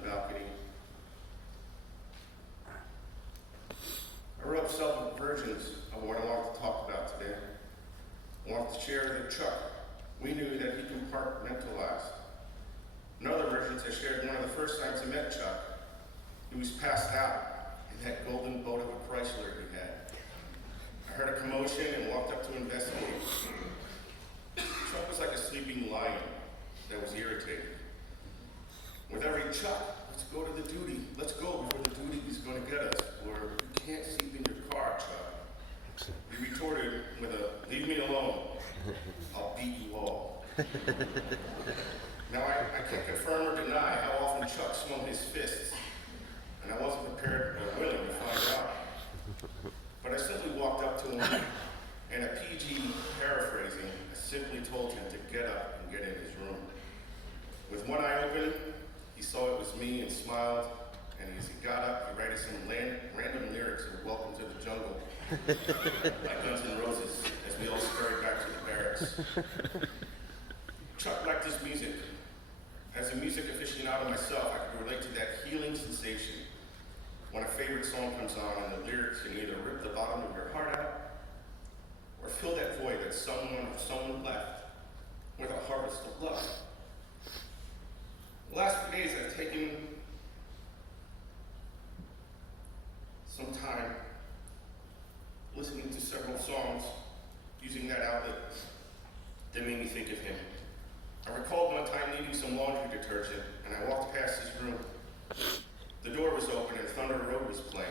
balcony. I wrote several versions of what I wanted to talk about today. I wanted to share that Chuck, we knew that he compartmentalized. In other versions, I shared one of the first times I met Chuck. He was passed out in that golden boat of a Chrysler he had. I heard a commotion and walked up to investigate. Chuck was like a sleeping lion that was irritated. With every Chuck, let's go to the duty. Let's go before the duty is going to get us. Or you can't sleep in your car, Chuck. He retorted with a, leave me alone. I'll beat you all. Now, I can't confirm or deny how often Chuck swung his fists, and I wasn't prepared or willing to find out. But I simply walked up to him, and a PG paraphrasing, I simply told him to get up and get in his room. With one eye open, he saw it was me and smiled, and as he got up, he wrote some random lyrics of Welcome to the Jungle, like Guns N' Roses, as we all scurried back to the barracks. Chuck liked his music. As a music aficionado myself, I could relate to that healing sensation when a favorite song comes on and the lyrics can either rip the bottom of your heart out or fill that void that someone left with a harvest of love. The last few days I've taken some time listening to several songs using that outlet that made me think of him. I recalled one time needing some laundry detergent, and I walked past his room. The door was open and Thunder Road was playing.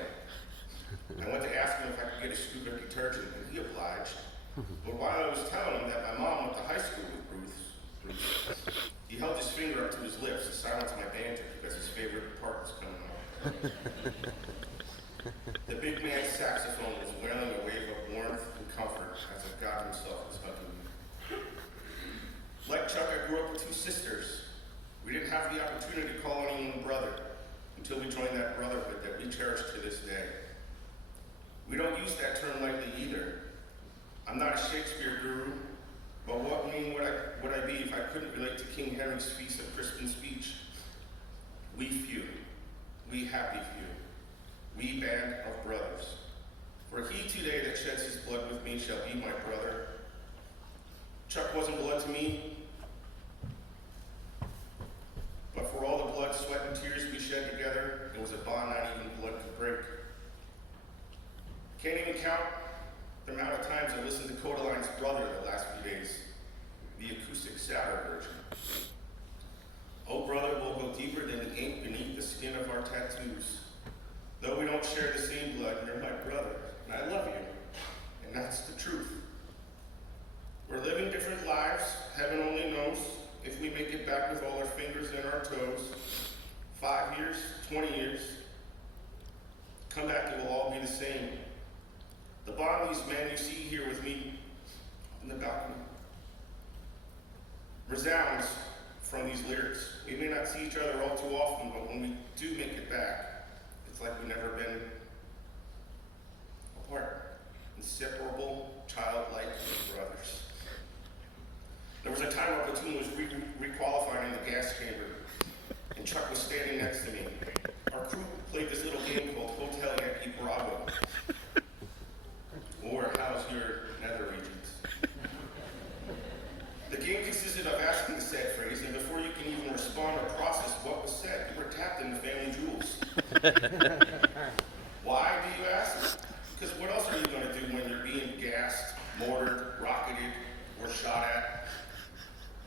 I went to ask him if I could get a scoop of detergent, and he obliged. But while I was telling him that my mom went to high school with Bruce, he held his finger up to his lips to silence my banter because his favorite part was coming on. The big man's saxophone was wailing a wave of warmth and comfort as if God himself was hugging me. Like Chuck, I grew up with two sisters. We didn't have the opportunity to call anyone brother until we joined that brotherhood that we cherish to this day. We don't use that term lightly either. I'm not a Shakespeare guru, but what would I be if I couldn't relate to King Henry's Feast of Crispin speech? We few, we happy few, we band of brothers. For he today that sheds his blood with me shall be my brother. Chuck wasn't blood to me, but for all the blood, sweat, and tears we shed together, it was a bond not even blood could break. Can't even count the amount of times I listened to Kodaline's Brother the last few days, the acoustic sadder version. Oh brother, we'll go deeper than the ink beneath the skin of our tattoos. Though we don't share the same blood, you're my brother, and I love you, and that's the truth. We're living different lives, heaven only knows, if we make it back with all our fingers and our toes. 5 years, 20 years, come back, it will all be the same. The bond these men you see here with me on the balcony resounds from these lyrics. We may not see each other all too often, but when we do make it back, it's like we've never been apart. Inseparable, childlike brothers. There was a time our platoon was re-qualifying in the gas chamber, and Chuck was standing next to me. Our crew played this little game called Hotel Yankee Bravo, or How's Your Nether Regions. The game consisted of asking the said phrase, and before you can even respond or process what was said, you were tapped in the family jewels. Why, do you ask? Because what else are you going to do when you're being gassed, mortared, rocketed, or shot at?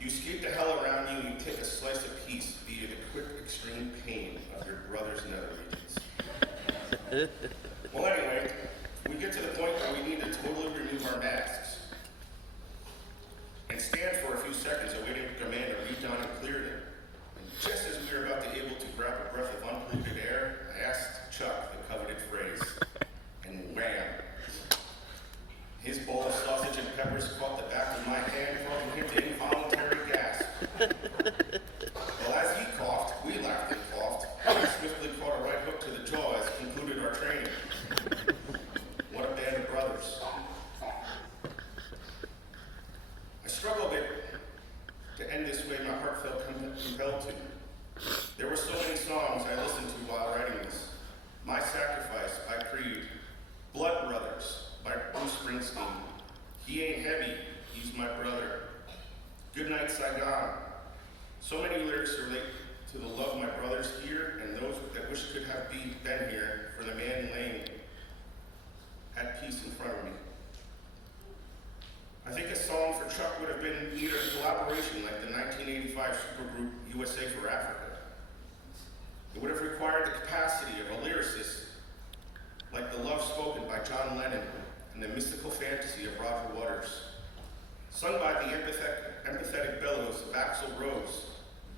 You escape the hell around you and you take a slice of peace via the quick extreme pain of your brother's nether regions. Well, anyway, we get to the point where we need to totally remove our masks and stand for a few seconds awaiting the command to reach down and clear them. And just as we were about to able to grab a breath of unpolluted air, I asked Chuck the coveted phrase, and wham! His bowl of sausage and peppers caught the back of my hand, causing him to involuntary gasp. Well, as he coughed, we laughed and coughed. I swiftly caught a right hook to the jaw as concluded our training. What a band of brothers. I struggle a bit to end this way my heart felt compelled to. There were so many songs have been here for the man laying at peace in front of me. I think a song for Chuck would have been either a collaboration like the 1985 supergroup USA for Africa. It would have required the capacity of a lyricist like the love spoken by John Lennon and the mystical fantasy of Roger Waters, sung by the empathetic bellows of Axl Rose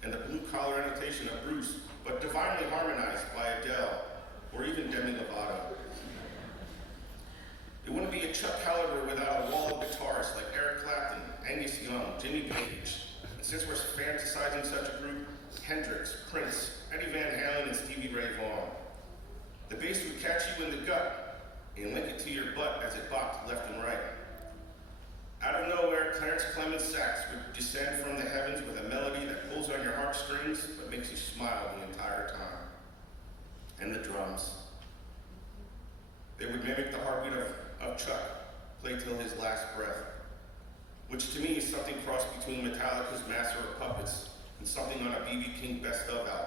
and the blue-collar annotation of Bruce, but divinely harmonized by Adele or even Demi Lovato. It wouldn't be a Chuck caliber without a wall of guitarists like Eric Clapton, Angus Young, Jimmy Page, and since we're fantasizing such a group, Hendrix, Prince, Eddie Van Halen, and Stevie Ray Vaughan. The bass would catch you in the gut and link it to your butt as it bopped left and right. Out of nowhere, Clarence Clemens' sax would descend from the heavens with a melody that pulls on your heartstrings but makes you smile the entire time. And the drums. They would mimic the heartbeat of Chuck, play till his last breath, which to me is something crossed between Metallica's Master of Puppets and something on a B.B. King Best Of album.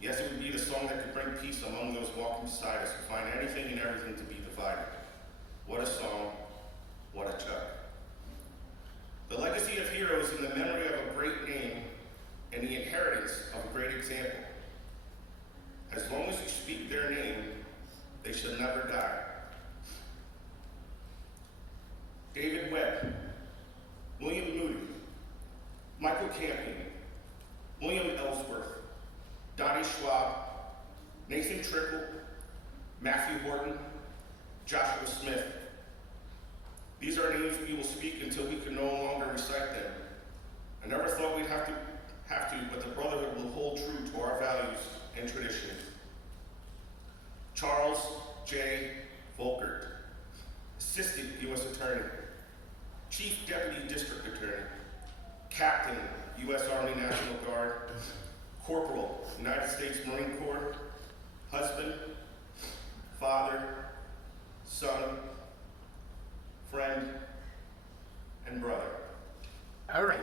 Yes, it would be the song that could bring peace among those walking beside us who find anything and everything to be divided. What a song, what a Chuck. The legacy of heroes in the memory of a great name and the inheritance of a great example. As long as you speak their name, they shall never die. David Webb, William Moody, Michael Campion, William Ellsworth, Donnie Schwab, Nathan Trickle, Matthew Horton, Joshua Smith. These are names we will speak until we can no longer recite them. I never thought we'd have to, but the Brotherhood will hold true to our values and traditions. Charles J Volkert, Assistant U.S. Attorney, Chief Deputy District Attorney, Captain, U.S. Army National Guard, Corporal, United States Marine Corps, husband, father, son, friend, and brother. All right.